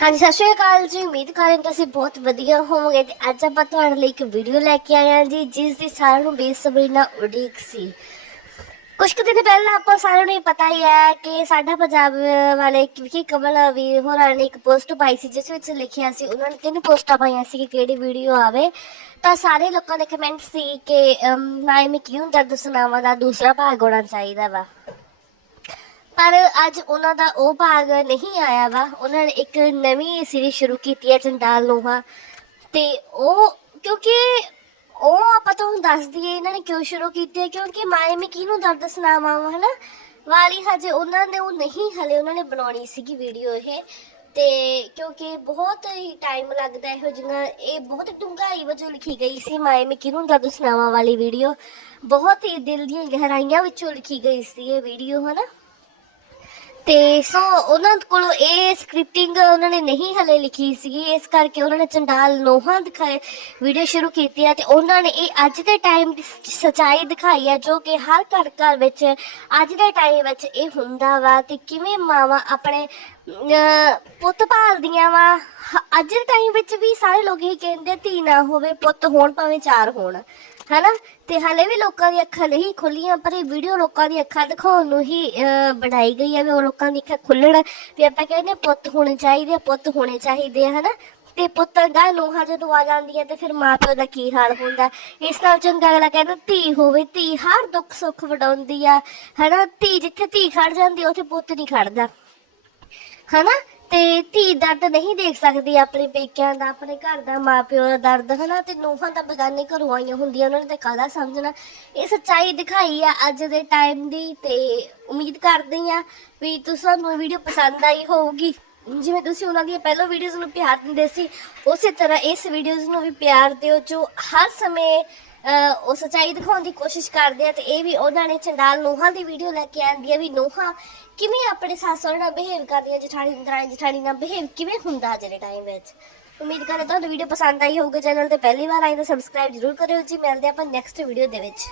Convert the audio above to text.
ਹਾਂਜੀ, ਸਤਿ ਸ਼੍ਰੀ ਅਕਾਲ ਜੀ। ਉਮੀਦ ਕਰਦੇ ਹਾਂ ਤੁਸੀਂ ਬਹੁਤ ਵਧੀਆ ਹੋਵੋਗੇ ਤੇ ਅੱਜ ਆਪਾਂ ਤੁਹਾਡੇ ਲਈ ਇੱਕ ਵੀਡੀਓ ਲੈ ਕੇ ਆਏ ਹਾਂ ਜੀ, ਜਿਸ ਦੀ ਸਾਰਿਆਂ ਨੂੰ ਬੇਸਬਰੀ ਨਾਲ ਉਡੀਕ ਸੀ। ਕੁਝ ਕੁ ਦਿਨ ਪਹਿਲਾਂ ਆਪਾਂ ਸਾਰਿਆਂ ਨੂੰ ਹੀ ਪਤਾ ਹੀ ਹੈ ਕਿ ਸਾਡਾ ਪੰਜਾਬ ਵਾਲੇ ਵਿਕੀ ਕਮਲ ਵੀ ਹੋਰਾਂ ਨੇ ਇੱਕ ਪੋਸਟ ਪਾਈ ਸੀ, ਜਿਸ ਵਿੱਚ ਲਿਖਿਆ ਸੀ, ਉਹਨਾਂ ਨੇ ਤਿੰਨ ਪੋਸਟਾਂ ਪਾਈਆਂ ਸੀ ਕਿ ਕਿਹੜੀ ਵੀਡੀਓ ਆਵੇ। ਤਾਂ ਸਾਰੇ ਲੋਕਾਂ ਦੇ ਕਮੈਂਟ ਸੀ ਕਿ ਨਾਈ ਮੈਂ ਕਿਉਂ ਦਰਦ ਸੁਣਾਵਾਂ ਦਾ ਦੂਸਰਾ ਭਾਗ ਹੋਣਾ ਚਾਹੀਦਾ ਵਾ। ਪਰ ਅੱਜ ਉਹਨਾਂ ਦਾ ਉਹ ਭਾਗ ਨਹੀਂ ਆਇਆ ਵਾ। ਉਹਨਾਂ ਨੇ ਇੱਕ ਨਵੀਂ ਸੀਰੀਜ਼ ਸ਼ੁਰੂ ਕੀਤੀ ਹੈ, ਚੰਡਾਲ ਨੋਹਾ ਤੇ ਉਹ, ਕਿਉਂਕਿ ਉਹ ਆਪਾਂ ਤੁਹਾਨੂੰ ਦੱਸ ਦਈਏ, ਇਹਨਾਂ ਨੇ ਕਿਉਂ ਸ਼ੁਰੂ ਕੀਤੀ ਹੈ? ਕਿਉਂਕਿ ਮਾਏ ਮੈਂ ਕਿਹਨੂੰ ਦਰਦ ਸੁਣਾਵਾਂ ਵਾ, ਹਨਾ? ਵਾਲੀ ਹਜੇ ਉਹਨਾਂ ਨੇ ਉਹ ਨਹੀਂ, ਹਲੇ ਉਹਨਾਂ ਨੇ ਬਣਾਉਣੀ ਸੀਗੀ ਵੀਡੀਓ ਇਹ। ਤੇ ਕਿਉਂਕਿ ਬਹੁਤ ਹੀ ਟਾਈਮ ਲੱਗਦਾ ਇਹੋ ਜਿਹੀਆਂ, ਇਹ ਬਹੁਤ ਡੂੰਘਾਈ ਵਜੋਂ ਲਿਖੀ ਗਈ ਸੀ ਮਾਏ ਮੈਂ ਕਿਹਨੂੰ ਦਰਦ ਸੁਣਾਵਾਂ ਵਾਲੀ ਵੀਡੀਓ ਬਹੁਤ ਹੀ ਦਿਲ ਦੀਆਂ ਗਹਿਰਾਈਆਂ ਵਿੱਚੋਂ ਲਿਖੀ ਗਈ ਸੀ ਇਹ ਵੀਡੀਓ ਹਨਾ? ਤੇ ਸੋ ਉਹਨਾਂ ਕੋਲ ਇਹ ਸਕ੍ਰਿਪਟਿੰਗ ਉਹਨਾਂ ਨੇ ਨਹੀਂ ਹਲੇ ਲਿਖੀ ਸੀਗੀ, ਇਸ ਕਰਕੇ ਉਹਨਾਂ ਨੇ ਚੰਡਾਲ ਨੋਹਾਂ ਦਿਖਾਏ ਵੀਡੀਓ ਸ਼ੁਰੂ ਕੀਤੀ ਹੈ ਤੇ ਉਹਨਾਂ ਨੇ ਇਹ ਅੱਜ ਦੇ ਟਾਈਮ ਦੀ ਸਚਾਈ ਦਿਖਾਈ ਹੈ ਜੋ ਕਿ ਹਰ ਘਰ ਘਰ ਵਿੱਚ ਅੱਜ ਦੇ ਟਾਈਮ ਵਿੱਚ ਇਹ ਹੁੰਦਾ ਵਾ ਤੇ ਕਿਵੇਂ ਮਾਵਾਂ ਆਪਣੇ ਪੁੱਤ ਭਾਲਦੀਆਂ ਵਾ ਅੱਜ ਦੇ ਟਾਈਮ ਵਿੱਚ ਵੀ ਸਾਰੇ ਲੋਕ ਇਹ ਕਹਿੰਦੇ ਧੀ ਨਾ ਹੋਵੇ, ਪੁੱਤ ਹੋਣ ਭਾਵੇਂ ਚਾਰ ਹੋਣ, ਹਨਾ? ਤੇ ਹਲੇ ਵੀ ਲੋਕਾਂ ਦੀਆਂ ਅੱਖਾਂ ਨਹੀਂ ਖੁੱਲੀਆਂ, ਪਰ ਇਹ ਵੀਡੀਓ ਲੋਕਾਂ ਦੀ ਅੱਖਾਂ ਦਿਖਾਉਣ ਨੂੰ ਹੀ ਬਣਾਈ ਗਈ ਹੈ ਵੀ ਉਹ ਲੋਕਾਂ ਦੀ ਅੱਖਾਂ ਖੁੱਲਣ, ਵੀ ਆਪਾਂ ਕਹਿੰਦੇ ਪੁੱਤ ਹੋਣੇ ਚਾਹੀਦੇ ਆ, ਪੁੱਤ ਹੋਣੇ ਚਾਹੀਦੇ ਆ, ਹਨਾ? ਤੇ ਪੁੱਤਾਂ ਦਾ ਨੂੰਹਾਂ ਜਦੋਂ ਆ ਜਾਂਦੀਆਂ ਤੇ ਫਿਰ ਮਾਪਿਓ ਦਾ ਕੀ ਹਾਲ ਹੁੰਦਾ? ਇਸ ਨਾਲ ਚੰਗਾ ਅਗਲਾ ਕਹਿੰਦਾ, ਧੀ ਹੋਵੇ, ਧੀ ਹਰ ਦੁੱਖ ਸੁੱਖ ਵਡਾਉਂਦੀ ਆ, ਹਨਾ? ਧੀ ਜਿੱਥੇ ਧੀ ਖੜ ਜਾਂਦੀ ਉੱਥੇ ਪੁੱਤ ਨਹੀਂ ਖੜਦਾ, ਹਨਾ? ਤੇ ਧੀ ਦਰਦ ਨਹੀਂ ਦੇਖ ਸਕਦੀ ਆਪਣੇ ਪੇਕਿਆਂ ਦਾ, ਆਪਣੇ ਘਰ ਦਾ, ਮਾਪਿਓ ਦਾ ਦਰਦ, ਹਨਾ? ਤੇ ਨੂੰਹਾਂ ਦਾ ਬਗਾਨੇ ਘਰੋਂ ਆਈਆਂ ਹੁੰਦੀਆਂ, ਉਹਨਾਂ ਨੇ ਤਾਂ ਕਾਹਦਾ ਸਮਝਣਾ? ਇਹ ਸੱਚਾਈ ਦਿਖਾਈ ਆ ਅੱਜ ਦੇ ਟਾਈਮ ਦੀ ਤੇ ਉਮੀਦ ਕਰਦੇ ਆ ਵੀ ਤੁਹਾਨੂੰ ਵੀਡੀਓ ਪਸੰਦ ਆਈ ਹੋਊਗੀ। ਜਿਵੇਂ ਤੁਸੀਂ ਉਹਨਾਂ ਦੀਆਂ ਪਹਿਲਾਂ ਵੀਡੀਓਜ਼ ਨੂੰ ਪਿਆਰ ਦਿੰਦੇ ਸੀ, ਉਸੇ ਤਰ੍ਹਾਂ ਇਸ ਵੀਡੀਓਜ਼ ਨੂੰ ਵੀ ਪਿਆਰ ਦਿਓ ਜੋ ਹਰ ਸਮੇਂ ਉਹ ਸੱਚਾਈ ਦਿਖਾਉਣ ਦੀ ਕੋਸ਼ਿਸ਼ ਕਰਦੇ ਆ ਤੇ ਇਹ ਵੀ ਉਹਨਾਂ ਨੇ ਚੰਡਾਲ ਨੋਹਾਂ ਦੀ ਵੀਡੀਓ ਲੈ ਕੇ ਆਂਦੀ ਆ ਵੀ ਨੋਹਾਂ ਕਿਵੇਂ ਆਪਣੇ ਸੱਸ ਸਹੁਰੇ ਨਾਲ ਬਿਹੇਵ ਕਰਦੀਆਂ, ਜਠਾਣੀ ਦਰਾਣੀ, ਜਠਾਣੀ ਨਾਲ ਬਿਹੇਵ ਕਿਵੇਂ ਹੁੰਦਾ ਅੱਜ ਦੇ ਟਾਈਮ ਵਿੱਚ? ਉਮੀਦ ਕਰਦੇ ਤੁਹਾਨੂੰ ਵੀਡੀਓ ਪਸੰਦ ਆਈ ਹੋਊਗੀ ਚੈਨਲ ਤੇ ਪਹਿਲੀ ਵਾਰ ਆਏ ਤਾਂ ਸਬਸਕ੍ਰਾਈਬ ਜ਼ਰੂਰ ਕਰਿਓ ਜੀ, ਮਿਲਦੇ ਆਪਾਂ ਨੈਕਸਟ ਵੀਡੀਓ ਦੇ ਵਿੱਚ।